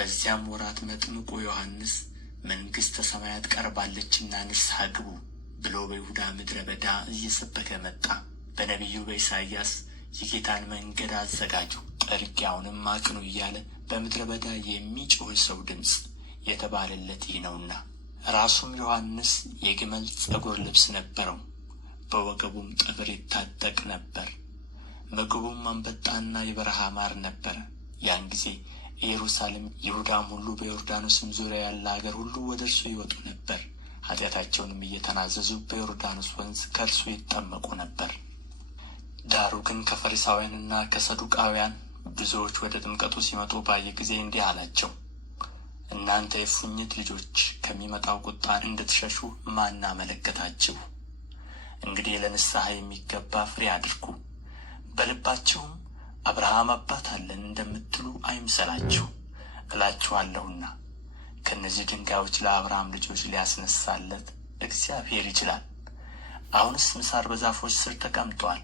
በዚያም ወራት መጥምቁ ዮሐንስ መንግሥተ ሰማያት ቀርባለችና ንስሐ ግቡ ብሎ በይሁዳ ምድረ በዳ እየሰበከ መጣ። በነቢዩ በኢሳይያስ የጌታን መንገድ አዘጋጁ፣ ጥርጊያውንም አቅኑ እያለ በምድረ በዳ የሚጮህ ሰው ድምፅ የተባለለት ይህ ነውና። ራሱም ዮሐንስ የግመል ጠጉር ልብስ ነበረው፣ በወገቡም ጠፍር ይታጠቅ ነበር። ምግቡም አንበጣና የበረሃ ማር ነበረ። ያን ጊዜ ኢየሩሳሌም፣ ይሁዳም ሁሉ በዮርዳኖስም ዙሪያ ያለ አገር ሁሉ ወደ እርሱ ይወጡ ነበር። ኃጢአታቸውንም እየተናዘዙ በዮርዳኖስ ወንዝ ከእርሱ ይጠመቁ ነበር። ዳሩ ግን ከፈሪሳውያንና ከሰዱቃውያን ብዙዎች ወደ ጥምቀቱ ሲመጡ ባየ ጊዜ እንዲህ አላቸው፣ እናንተ የእፉኝት ልጆች ከሚመጣው ቁጣ እንድትሸሹ ማን አመለከታችሁ? እንግዲህ ለንስሐ የሚገባ ፍሬ አድርጉ። በልባችሁም አብርሃም አባት አለን እንደምትሉ አይምሰላችሁ። እላችኋለሁና ከእነዚህ ድንጋዮች ለአብርሃም ልጆች ሊያስነሳለት እግዚአብሔር ይችላል። አሁንስ ምሳር በዛፎች ስር ተቀምጧል።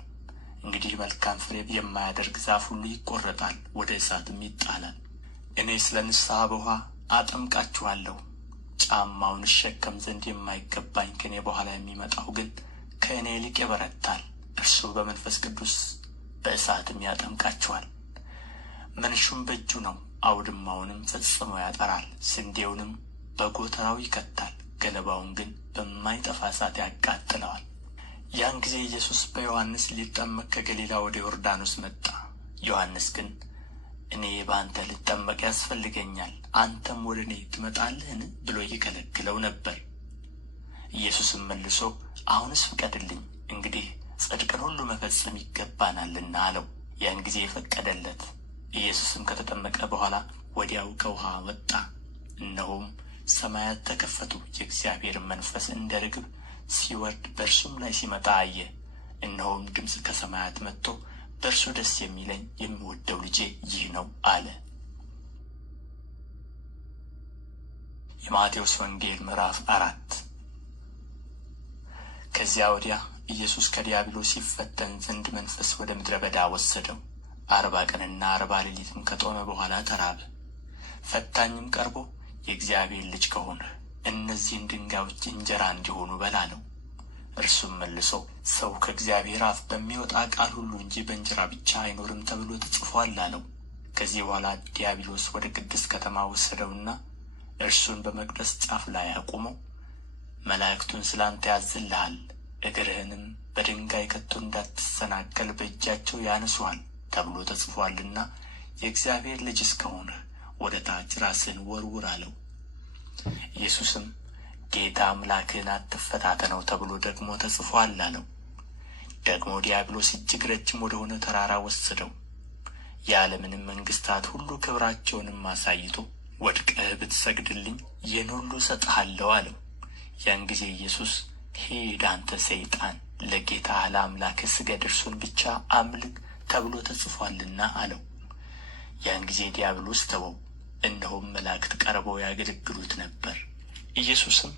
እንግዲህ መልካም ፍሬ የማያደርግ ዛፍ ሁሉ ይቈረጣል፣ ወደ እሳትም ይጣላል። እኔ ስለ ንስሐ በውኃ አጠምቃችኋለሁ። ጫማውን እሸከም ዘንድ የማይገባኝ ከእኔ በኋላ የሚመጣው ግን ከእኔ ይልቅ ይበረታል። እርሱ በመንፈስ ቅዱስ በእሳትም ያጠምቃችኋል። መንሹም በእጁ ነው፣ አውድማውንም ፈጽሞ ያጠራል፣ ስንዴውንም በጎተራው ይከታል፣ ገለባውን ግን በማይጠፋ እሳት ያቃጥለዋል። ያን ጊዜ ኢየሱስ በዮሐንስ ሊጠመቅ ከገሊላ ወደ ዮርዳኖስ መጣ። ዮሐንስ ግን እኔ በአንተ ልጠመቅ ያስፈልገኛል፣ አንተም ወደ እኔ ትመጣለህን ብሎ ይከለክለው ነበር። ኢየሱስም መልሶ አሁንስ ፍቀድልኝ፣ እንግዲህ ጽድቅን ሁሉ መፈጸም ይገባናልና አለው። ያን ጊዜ ፈቀደለት። ኢየሱስም ከተጠመቀ በኋላ ወዲያው ከውኃ ወጣ። እነሆም ሰማያት ተከፈቱ፣ የእግዚአብሔርን መንፈስ እንደ ርግብ ሲወርድ በእርሱም ላይ ሲመጣ አየ። እነሆም ድምፅ ከሰማያት መጥቶ በእርሱ ደስ የሚለኝ የምወደው ልጄ ይህ ነው አለ። የማቴዎስ ወንጌል ምዕራፍ 4። ከዚያ ወዲያ ኢየሱስ ከዲያብሎስ ሲፈተን ዘንድ መንፈስ ወደ ምድረ በዳ ወሰደው። 40 ቀንና 40 ሌሊትም ከጦመ በኋላ ተራበ። ፈታኝም ቀርቦ የእግዚአብሔር ልጅ ከሆንህ እነዚህን ድንጋዮች እንጀራ እንዲሆኑ በል አለው። እርሱም መልሶ ሰው ከእግዚአብሔር አፍ በሚወጣ ቃል ሁሉ እንጂ በእንጀራ ብቻ አይኖርም ተብሎ ተጽፎአል አለው። ከዚህ በኋላ ዲያብሎስ ወደ ቅድስት ከተማ ወሰደውና እርሱን በመቅደስ ጫፍ ላይ አቁመው መላእክቱን ስለ አንተ ያዝልሃል፣ እግርህንም በድንጋይ ከቶ እንዳትሰናከል በእጃቸው ያነሱሃል ተብሎ ተጽፎአልና የእግዚአብሔር ልጅ እስከሆንህ ወደ ታች ራስህን ወርውር አለው። ኢየሱስም ጌታ አምላክህን አትፈታተነው ተብሎ ደግሞ ተጽፎአል አለው። ደግሞ ዲያብሎስ እጅግ ረጅም ወደ ሆነ ተራራ ወሰደው። የዓለምንም መንግሥታት ሁሉ ክብራቸውንም አሳይቶ ወድቀህ ብትሰግድልኝ ይህን ሁሉ እሰጥሃለሁ አለው። ያን ጊዜ ኢየሱስ ሂድ አንተ ሰይጣን፣ ለጌታህ ለአምላክህ ስገድ፣ እርሱን ብቻ አምልክ ተብሎ ተጽፎአልና አለው። ያን ጊዜ ዲያብሎስ ተወው። እነሆም መላእክት ቀርበው ያገለግሉት ነበር። ኢየሱስም